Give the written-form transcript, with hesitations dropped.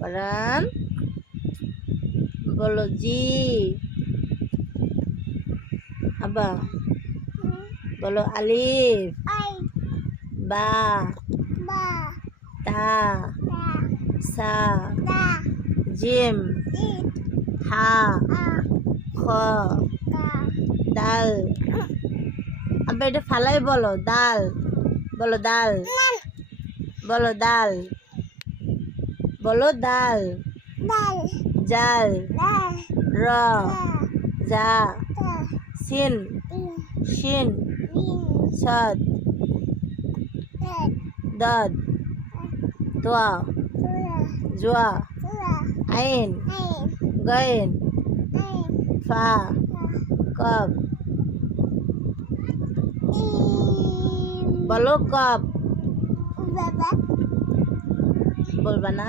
পরান বলো জি। আবা বলো আলিফ। বা তা সা জিম হা খ দাল। আবার এটা ফালাই বলো দাল। বলো দাল। বলো দাল। বলো দাল। জাল র জা সিন শিন সদ দদ তোয়া জোয়া আইন গইন ফা কব। বলো কব। বলবা না।